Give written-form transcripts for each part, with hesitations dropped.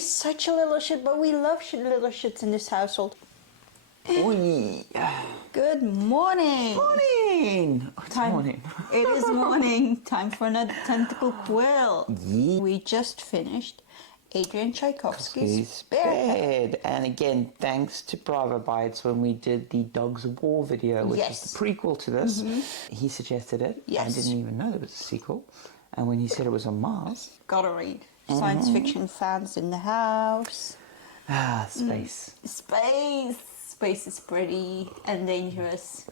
He's such a little shit, but we love little shits in this household. Oi. Good morning. Morning. It's morning. It is morning. Time for another tentacle quill. Yeah. We just finished Adrian Tchaikovsky's Bed. And again, thanks to Bravo Bites when we did the Dogs of War video, which is the prequel to this. He suggested it. Yes. I didn't even know there was a sequel. And when he said it was on Mars. Gotta read. Science fiction fans in the house. Space. Space is pretty and dangerous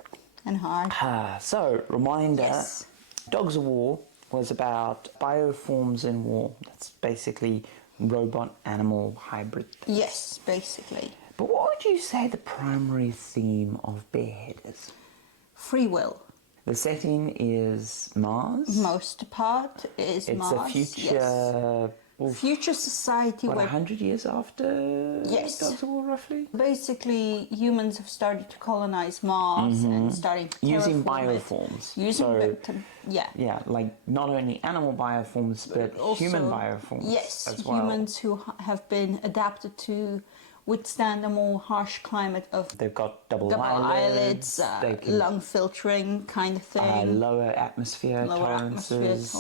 and hard. So, reminder, Yes. Dogs of War was about bioforms in war. That's basically robot-animal hybrid things. Yes, basically. But what would you say the primary theme of Barehead is? Free will. The setting is Mars. Most part is It's Mars. a future... Yes. Future society What, where 100 years after Yes. Dogs of War, roughly? basically humans have started to colonize Mars and starting to Using terraform it. bioforms. Using So, yeah. yeah, like not only animal bioforms, but Also, human bioforms yes, as well. humans who have been adapted to withstand a more harsh climate of They've got double eyelids, they can lung filtering kind of thing. lower atmosphere tolerances.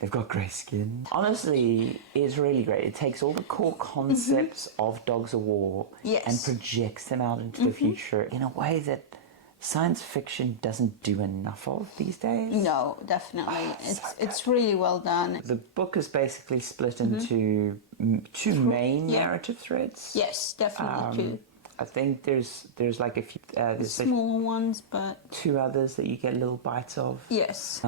They've got grey skin. Honestly, it's really great. It takes all the core concepts of Dogs of War and projects them out into the future in a way that science fiction doesn't do enough of these days. No, definitely. It's really well done. The book is basically split into two main narrative threads. Yes, definitely too. I think there's like a few there's Smaller ones, but two others that you get little bites of. yes.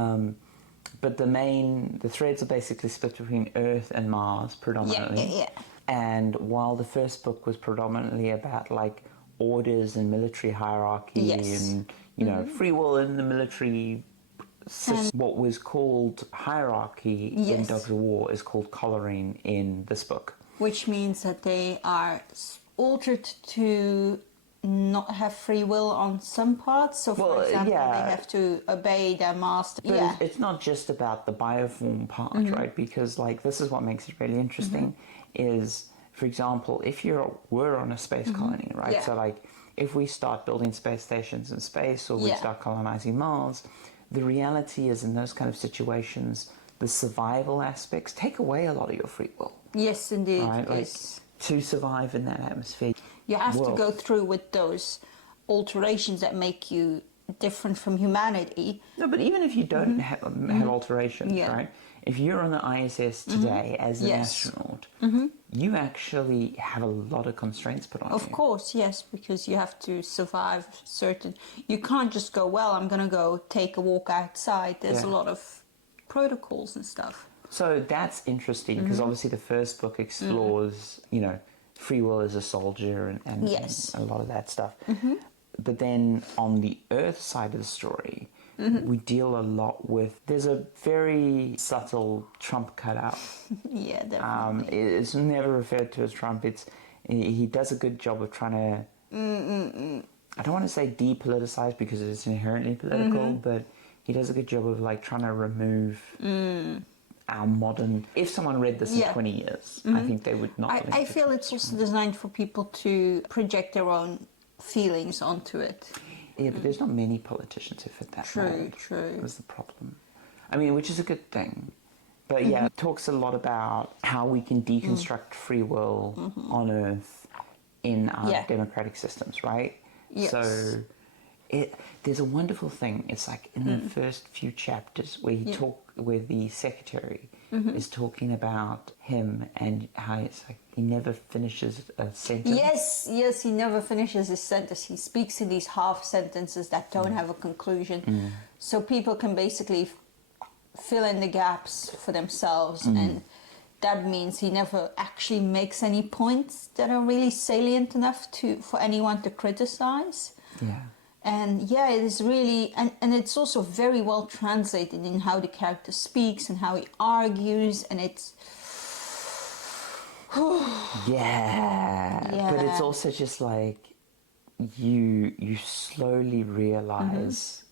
But the threads are basically split between Earth and Mars predominantly. Yeah. And while the first book was predominantly about like orders and military hierarchy and you know free will in the military system, what was called hierarchy in Dogs of War is called coloring in this book. Which means that they are altered to not have free will on some parts. So, for example, they have to obey their master. But it's not just about the bioform part, right? Because like this is what makes it really interesting is, for example, if you were on a space colony, right? So like if we start building space stations in space or we start colonizing Mars, the reality is in those kind of situations, the survival aspects take away a lot of your free will. Yes, indeed. Right? Like, to survive in that atmosphere. You have to go through with those alterations that make you different from humanity. No, but even if you don't have alterations, right? If you're on the ISS today as an astronaut, you actually have a lot of constraints put on you. Of course, yes, because you have to survive certain... You can't just go, well, I'm going to go take a walk outside. There's a lot of protocols and stuff. So that's interesting because obviously the first book explores, you know, free will as a soldier and a lot of that stuff. But then on the Earth side of the story, we deal a lot with... There's a very subtle Trump cutout. Yeah, definitely. It's never referred to as Trump. He does a good job of trying to... I don't want to say depoliticize because it's inherently political, but he does a good job of like trying to remove... our modern... If someone read this in 20 years, I think they would not... I feel it's also designed for people to project their own feelings onto it. Yeah, but there's not many politicians who fit that mold. True. That's the problem. I mean, which is a good thing. But yeah, it talks a lot about how we can deconstruct free will on Earth in our democratic systems, right? Yes. So... there's a wonderful thing. It's like in the first few chapters where the secretary is talking about him and how it's like he never finishes a sentence. Yes, he never finishes his sentence. He speaks in these half sentences that don't have a conclusion. So people can basically fill in the gaps for themselves and that means he never actually makes any points that are really salient enough for anyone to criticize. Yeah. And yeah, it is really, and it's also very well translated in how the character speaks and how he argues, and it's... yeah, but it's also just like, you slowly realize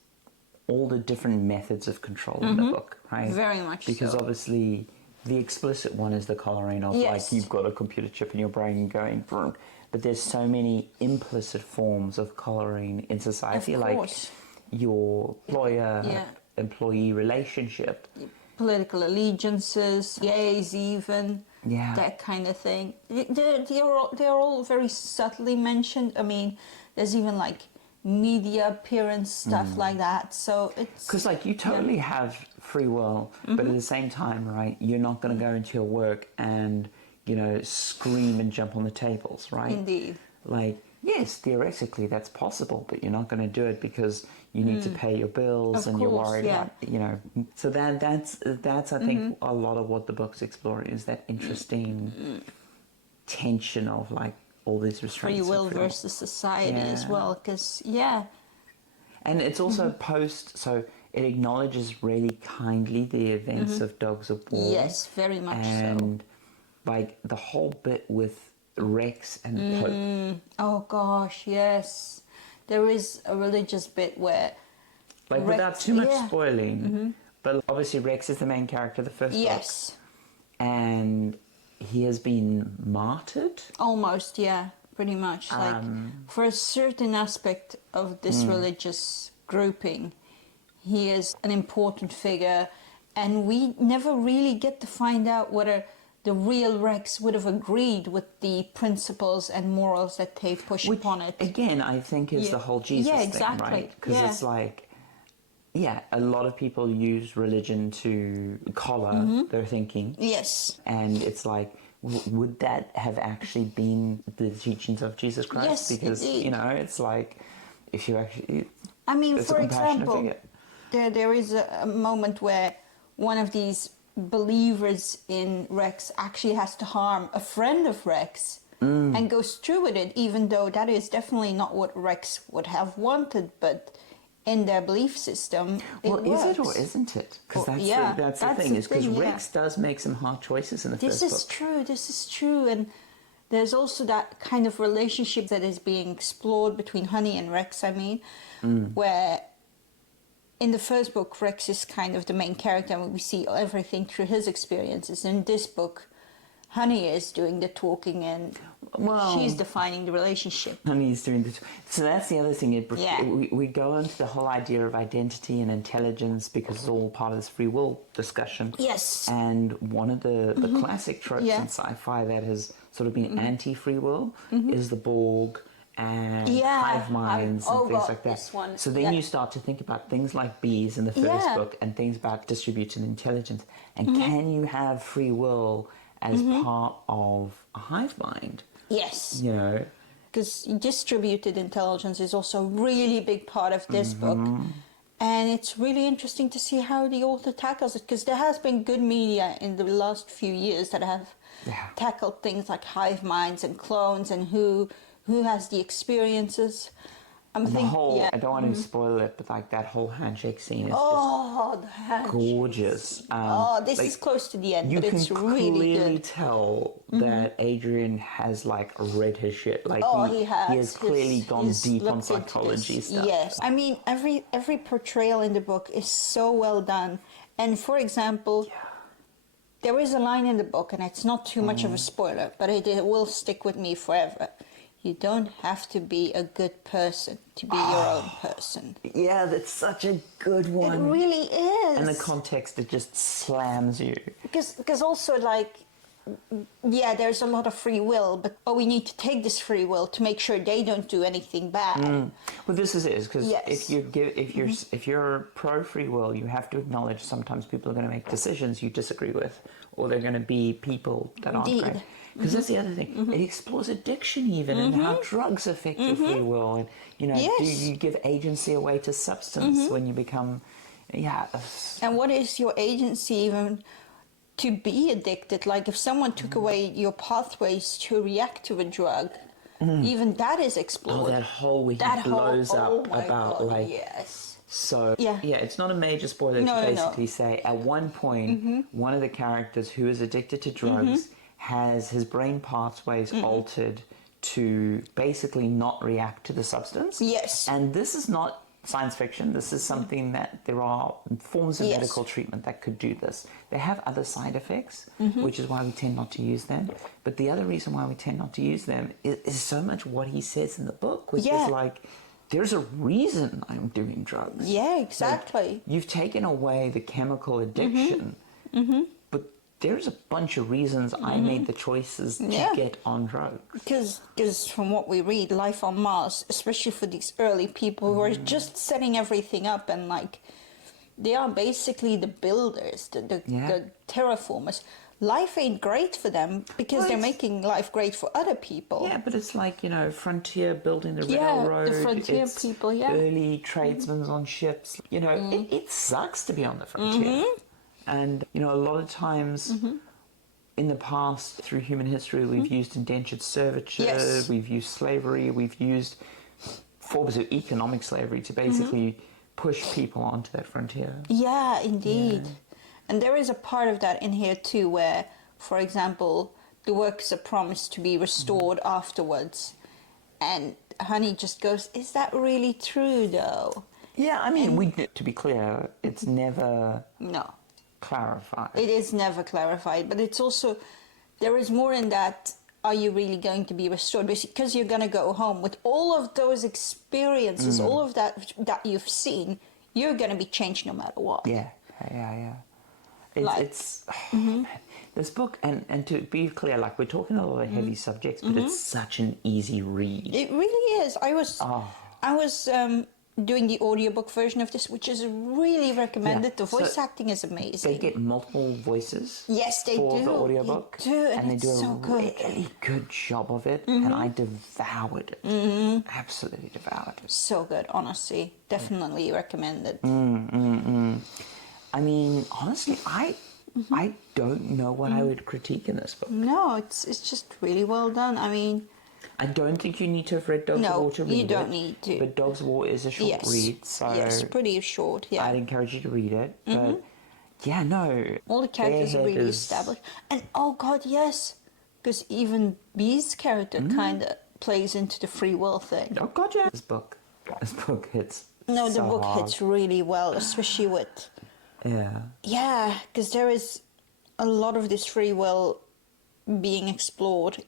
all the different methods of control in the book, right? Very much because so. obviously the explicit one is the coloring of like you've got a computer chip in your brain going vroom. But there's so many implicit forms of coloring in society, like your employee relationship, political allegiances, gays, even that kind of thing. They're all very subtly mentioned. I mean, there's even like media appearance stuff like that. So it's because like you totally have free will, but at the same time, right? You're not going to go into your work and scream and jump on the tables, right? Indeed. Like, yes, theoretically that's possible, but you're not going to do it because you need to pay your bills and you're worried about, So that's I think a lot of what the book's exploring is that interesting tension of like all these restraints. Free will versus society as well, because and it's also so it acknowledges really kindly the events of Dogs of War. Yes, very much and like the whole bit with Rex and Pope. Oh gosh, yes. There is a religious bit where like without too much spoiling, but obviously Rex is the main character of the first book. And he has been martyred? Almost, pretty much. Like for a certain aspect of this religious grouping, he is an important figure, and we never really get to find out whether the real Rex would have agreed with the principles and morals that they push upon it. Again, I think is the whole Jesus thing, right? Because it's like, a lot of people use religion to collar their thinking. Yes. And it's like, would that have actually been the teachings of Jesus Christ? Yes, because, indeed. It's like, if you actually... I mean, for example, there is a moment where one of these believers in Rex actually has to harm a friend of Rex and goes through with it, even though that is definitely not what Rex would have wanted, but in their belief system it works. Is it or isn't it? Because that's the thing, is because Rex does make some hard choices in the first book. This is true, and there's also that kind of relationship that is being explored between Honey and Rex, where in the first book, Rex is kind of the main character, and we see everything through his experiences. In this book, Honey is doing the talking, and she's defining the relationship. Honey's doing the... So that's the other thing. We go into the whole idea of identity and intelligence because it's all part of this free will discussion. Yes. And one of the classic tropes in sci-fi that has sort of been anti-free will is the Borg and hive minds and things like that. So then you start to think about things like bees in the first book and things about distributed intelligence. And can you have free will as part of a hive mind? Yes. Because distributed intelligence is also a really big part of this book. And it's really interesting to see how the author tackles it, because there has been good media in the last few years that have tackled things like hive minds and clones and who has the experiences. I don't want to spoil it, but like that whole handshake scene is the handshake gorgeous. This is close to the end, but it's really good. You can clearly tell that Adrian has like read his shit. Like he has clearly gone deep on psychology stuff. Yes, I mean every portrayal in the book is so well done. And for example, there is a line in the book, and it's not too much of a spoiler, but it will stick with me forever. You don't have to be a good person to be your own person. Yeah, that's such a good one. It really is. And the context, it just slams you. Because also, like, there's a lot of free will, but we need to take this free will to make sure they don't do anything bad. Well, this is it, because if you're pro free will, you have to acknowledge sometimes people are going to make decisions you disagree with, or they're going to be people that aren't great. Because that's the other thing. It explores addiction even and how drugs affect your free will. And, do you give agency away to substance when you become... And what is your agency even to be addicted? Like if someone took away your pathways to react to a drug, even that is explored. That whole where he blows up about like... Yes. So, it's not a major spoiler to basically say at one point, one of the characters who is addicted to drugs has his brain pathways altered to basically not react to the substance. Yes. And this is not science fiction. This is something that there are forms of Yes. medical treatment that could do this. They have other side effects, which is why we tend not to use them. But the other reason why we tend not to use them is so much what he says in the book, which is like, there's a reason I'm doing drugs. Yeah, exactly. Like, you've taken away the chemical addiction, but there's a bunch of reasons I made the choices to get on drugs. Because from what we read, life on Mars, especially for these early people who are just setting everything up, and like they are basically the builders, the terraformers. Life ain't great for them because they're making life great for other people. Yeah, but it's like, you know, frontier building the Yeah, railroad. the frontier it's people, yeah. early tradesmen on ships. You know, it sucks to be on the frontier. And, you know, a lot of times in the past, through human history, we've used indentured servitude, we've used slavery, we've used forms of economic slavery to basically push people onto that frontier. Yeah, indeed. Yeah. And there is a part of that in here too where, for example, the workers are promised to be restored afterwards. And Honey just goes, is that really true though? Yeah, I mean, to be clear, it's never clarified. It is never clarified, but it's also, there is more in that, are you really going to be restored? Because you're going to go home with all of those experiences, all of that you've seen, you're going to be changed no matter what. Yeah. It's this book, and to be clear, like, we're talking a lot of heavy subjects, but it's such an easy read. It really is. I was doing the audiobook version of this, which is really recommended. The voice acting is amazing. They get multiple voices. Yes, they for do. the audiobook. They do, and they do so a good. really good job of it, and I devoured it. Absolutely devoured it. So good, honestly. Definitely recommended. I mean, honestly, I don't know what I would critique in this book. No, it's just really well done. I mean, I don't think you need to have read Dogs of War to read it. No, you don't need to. But Dogs of War is a short read, so yes, pretty short. Yeah, I'd encourage you to read it. But yeah, no, all the characters are really established, and oh god, yes, because even Bee's character kind of plays into the free will thing. Oh god, yeah. This book hits. No, so the book hard. hits really well, especially with. Yeah, because there is a lot of this free will being explored.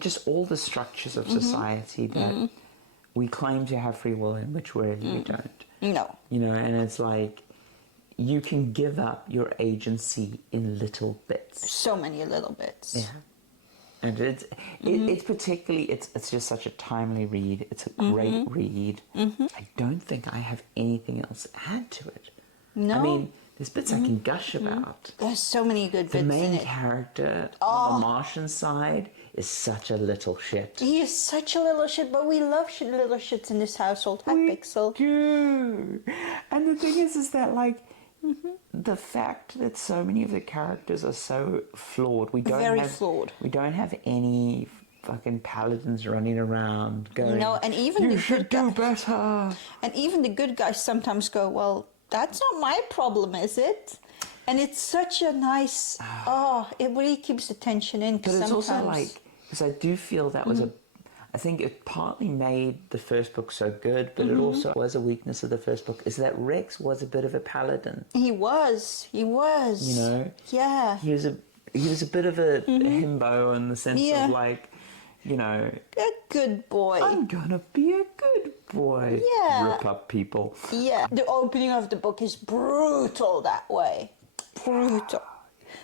Just all the structures of society that we claim to have free will in, which really we don't. No. You know, and it's like, you can give up your agency in little bits. So many little bits. Yeah. And it's particularly, it's just such a timely read. It's a great read. I don't think I have anything else to add to it. No. I mean, there's bits I can gush about. There's so many good The bits in main it. character on the Martian side is such a little shit. He is such a little shit, but we love little shits in this household. Hi, Pixel. Do. And the thing is that, like, the fact that so many of the characters are so flawed. Very flawed. We don't have any fucking paladins running around going, no, and even you the should good do better. And even the good guys sometimes go, well, that's not my problem, is it? And it's such a nice, it really keeps the tension in. But it's also like, because I do feel that was I think it partly made the first book so good, but it also was a weakness of the first book, is that Rex was a bit of a paladin. He was. You know? Yeah. He was a bit of a himbo in the sense of, like, you know, a good boy. I'm gonna be a good boy. Yeah. Rip up people. Yeah. The opening of the book is brutal that way. Brutal.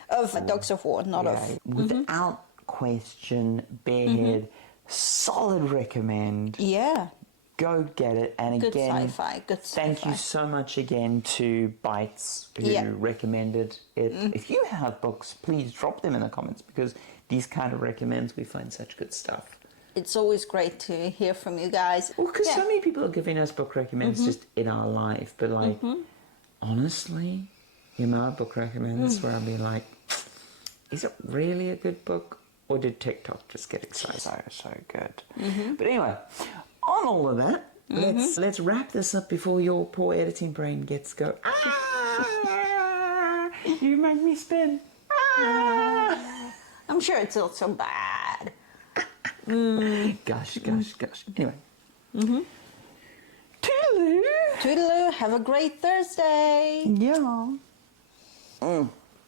Of Dogs of War, not of... Without question, barehead, solid recommend. Yeah. Go get it. And good again, sci-fi. Good sci-fi. Thank you so much again to Bites who recommended it. If you have books, please drop them in the comments, because these kind of recommends, we find such good stuff. It's always great to hear from you guys. Well, because so many people are giving us book recommends just in our life, but like, honestly, the amount of book recommends where I'll be like, is it really a good book? Or did TikTok just get excited? So good. But anyway, on all of that, let's wrap this up before your poor editing brain gets go. You make me spin. I'm sure it's not so bad. Gosh. Anyway, Toodaloo. Toodaloo. Have a great Thursday. Yeah.